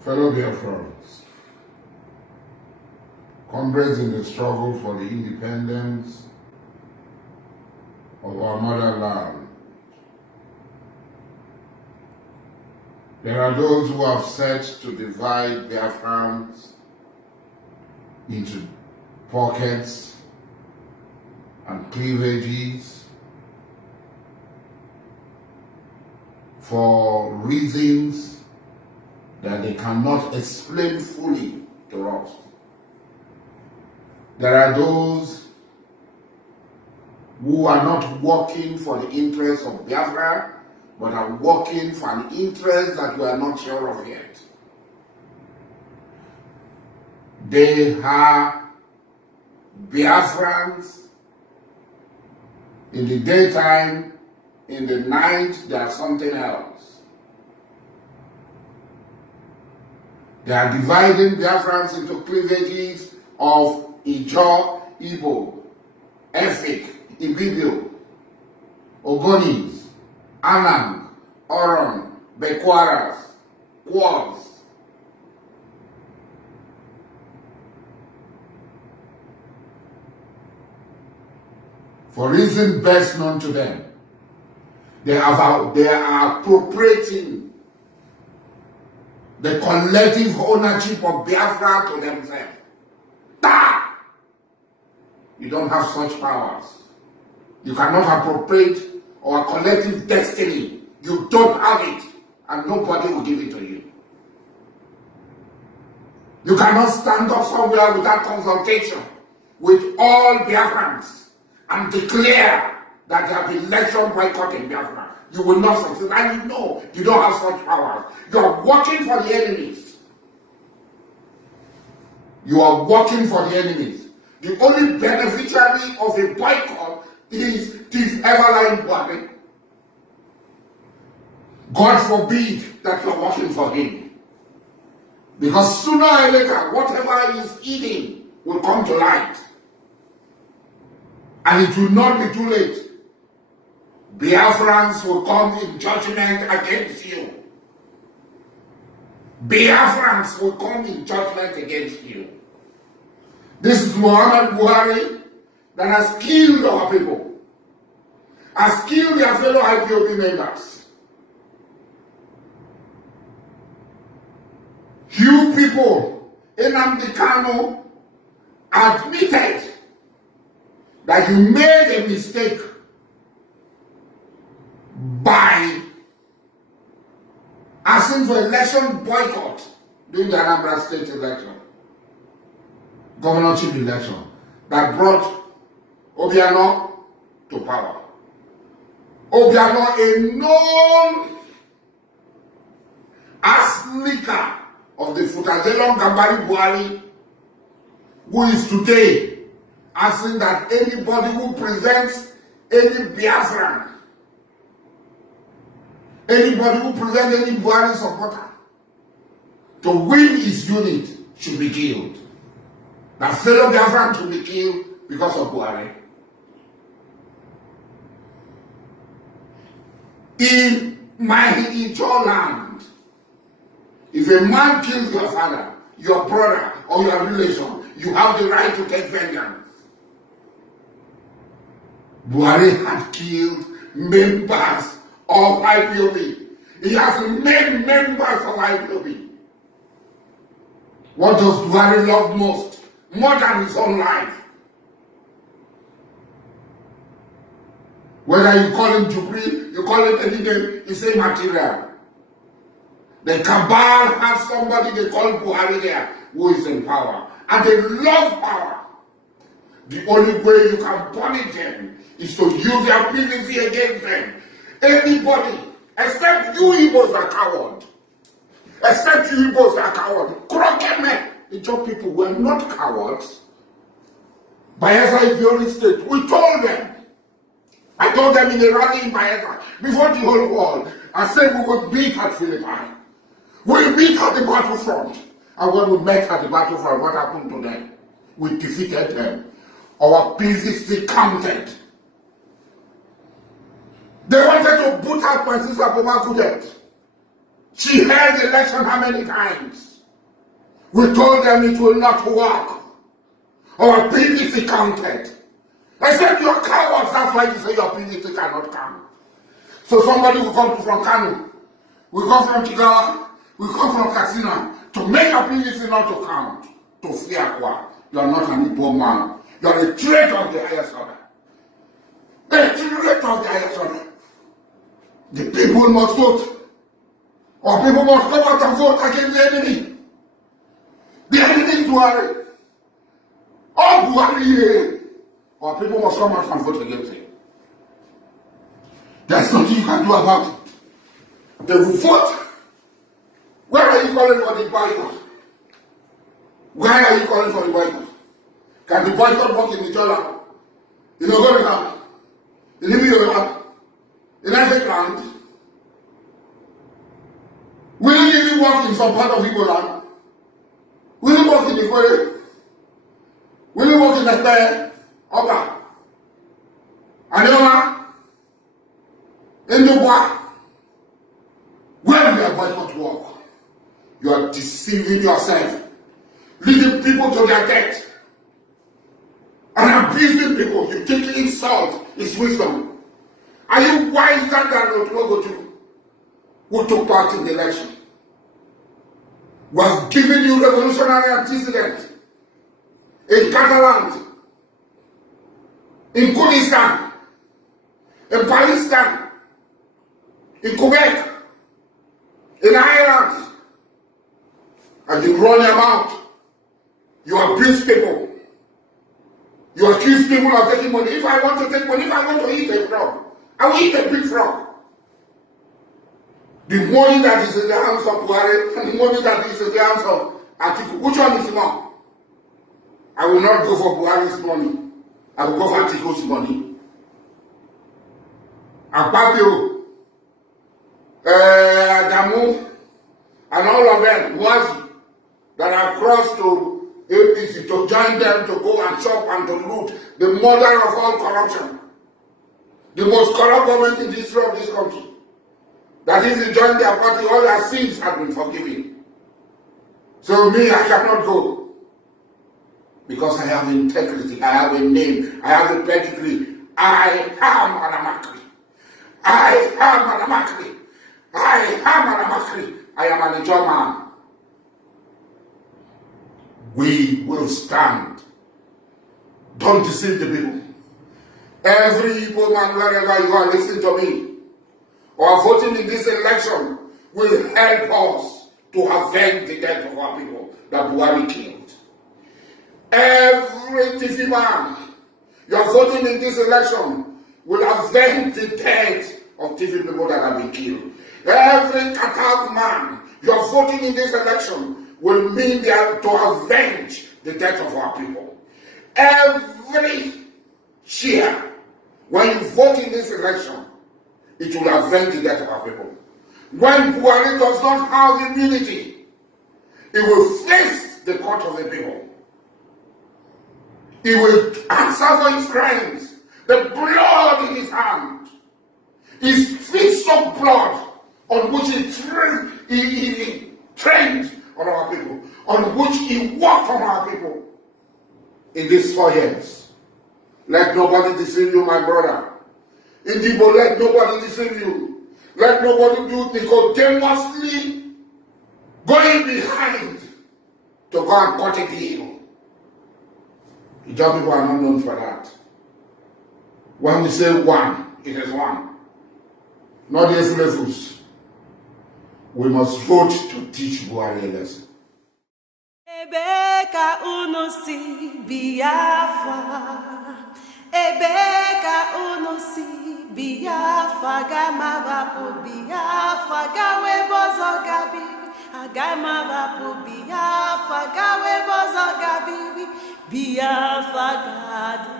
Fellow Biafrans, comrades in the struggle for the independence of our motherland, there are those who have set to divide Biafrans into pockets and cleavages for reasons that they cannot explain fully to us. There are those who are not working for the interests of Biafra, but are working for an interest that we are not sure of yet. They are Biafrans. In the daytime, in the night, they are something else. They are dividing Biafrans into cleavages of Ijo, Igbo, Efik, Ibibio, Ogonis, Anang, Oron, Bekwaras, Kwas. For reasons best known to them, they are appropriating the collective ownership of Biafra to themselves. Ta! You don't have such powers. You cannot appropriate our collective destiny. You don't have it, and nobody will give it to you. You cannot stand up somewhere without consultation with all Biafrans and declare that there have been election boycott in Biafra. You will not succeed. And you know you don't have such powers. You are working for the enemies. You are working for the enemies. The only beneficiary of a boycott is this Everline Buhari. God forbid that you are working for him. Because sooner or later, whatever he is eating will come to light. And it will not be too late. Biafrans will come in judgment against you. Biafrans will come in judgment against you. This is Muhammad Buhari that has killed our people, has killed their fellow IPOB members. You people, Nnamdi Kanu, admitted that you made a mistake by asking for election boycott during the Anambra State election, governorship election, that brought Obiano to power. Obiano, a known ass-licker of the Futajelon Gambari Buhari, who is today asking that anybody who presents any Biafran, anybody who presents any Buhari supporter to win his unit should be killed. That fellow Biafran should be killed because of Buhari. In my Ijo land, if a man kills your father, your brother, or your relation, you have the right to take vengeance. Buhari had killed members of IPOB. He has made members of IPOB. What does Buhari love most? More than his own life. Whether you call him Jubri, you call it any name, it's immaterial. The cabal has somebody they call Buhari there who is in power. And they love power. The only way you can punish them is to use their PVC against them. Anybody, except you Igbos are coward. Except you Igbos are coward. Crooked men. The Ijo people were not cowards. Bayelsa is the only state. We told them. I told them in a rally in Bayelsa, before the whole world, I said we would beat at Philippi. We beat at the battlefront. And when we met at the battlefront, what happened to them? We defeated them. Our PVC counted. They wanted to put out my sister Boma Kudet. She held the election how many times? We told them it will not work. Our PVC counted. I said, you're cowards, that's why you say your PVC cannot count. So somebody will come from Kanu, will come from Chigawa, will come from Katsina to make your PVC not to count. To fear what? You are not an Igbo man. You are a traitor of the highest order. A traitor of the highest order. The people must vote. Or people must come out and vote against the enemy. The enemy is Buhari. Or Buhari. Or people must come out and vote against him. There's nothing you can do about it. They will vote. Where are you calling for the boycott? Why are you calling for the boycott? Can the boycott work in Nigeria? In Ogonica? In Ibiyola? In every land? Will it even work in some part of Igbo land? Will it work in Ikwere? Will it work in Ekpe? Oba? Aniola? Endogwa? Where will your boycott work? You are deceiving yourself, leading people to their death, and abusing people. You think insult is wisdom. Are you wiser than Dokubo, who took part in the election? Was giving you revolutionary antecedents in Catalan, in Kurdistan, in Pakistan, in Quebec, in Ireland, and you run your mouth. You abuse people. You accuse people of taking money. If I want to take money, if I want to eat a frog, I will eat a big frog. The money that is in the hands of Buhari and the money that is in the hands of Atiku, which one is more? I will not go for Buhari's money. I will go for Atiku's money. Akpabio, Adamu, and all of them, Wazi, that have crossed to APC to join them to go and chop and to loot, the mother of all corruption, the most corrupt government in the history of this country. That if you join their party, all their sins have been forgiven. So me, I cannot go. Because I have integrity, I have a name, I have a pedigree. I am an Amakri. I am an Amakri. I am an Amakri. I am an Ijo man. We will stand. Don't deceive the people. Every Igbo man, wherever you are listening to me, or voting in this election, will help us to avenge the death of our people that Buhari killed. Every TV man, you are voting in this election, will avenge the death of TV people that have been killed. Every Katav man, you are voting in this election, will mean they are to avenge the death of our people. Every year, when you vote in this election, it will avenge the death of our people. When Buhari does not have immunity, he will face the court of the people. He will answer for his crimes. The blood in his hand, his feet of blood on which he trained on our people, on which he worked on our people in these 4 years. Let nobody deceive you, my brother. In Igbo, let nobody deceive you. Let nobody do nicodemously going behind to go and cut a deal. The Ijaw people are not known for that. When we say one, it is one. Not these levels. We must vote to teach Buhari a lesson. Ebeka unusi Biafra. Ebeka unusi Biafra. Gamavapu Biafra. Gawe bozo gabi. Agamavapu Biafra. Gawe bozo gabi. Biafra gadi.